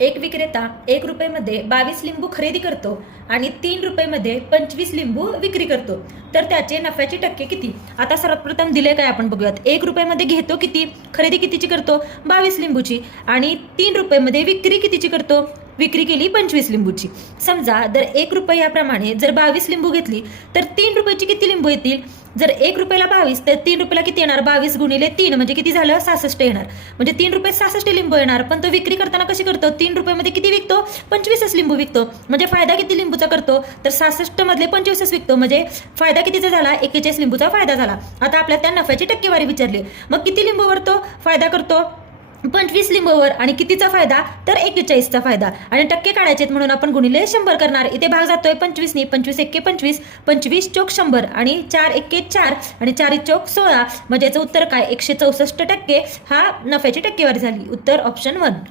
एक विक्रेता 1 रुपयामध्ये 22 लिंबू खरेदी करतो आणि 3 रुपयामध्ये 25 लिंबू विक्री करतो, तर त्याचे नफ्याचे टक्के किती? आता सर्वप्रथम दिले काय आपण बघूयात. 1 रुपयामध्ये घेतो किती, खरेदी कितीची करतो, 22 लिंबूची, आणि 3 रुपयामध्ये विक्री कितीची करतो, विक्री केली 25 लिंबूची. समजा जर 1 रुपयाप्रमाणे जर 22 लिंबू घेतली तर 3 रुपयाची किती लिंबू येतील? जर 1 रुपयाला 22 तर 3 रुपयाला किती येणार, 22 गुणिले 3 म्हणजे किती झालं, 66 येणार. म्हणजे 3 रुपये 66 लिंबू येणार. पण तो विक्री करताना कशी करतो, 3 रुपयामध्ये किती विकतो, 25 लिंबू विकतो. म्हणजे फायदा किती लिंबूचा करतो, तर 66 मधले 25 विकतो. म्हणजे फायदा कितीचा झाला, 41 लिंबूचा फायदा झाला. आता आपल्या त्या नफ्याची टक्केवारी विचारली. मग किती लिंबूवर तो फायदा करतो, 25 लिंबूवर, आणि कितीचा फायदा, तर 41चा फायदा. आणि टक्के काढायचे म्हणून आपण गुणिले 100 करणार. इथे भाग जातोय 25 नी, 25 एक्के 25, 25 चोक 100, आणि 4 एक्के 4, आणि 4 चोक 16. म्हणजे याचं उत्तर काय, 164% हा नफ्याची टक्केवारी झाली. उत्तर ऑप्शन 1.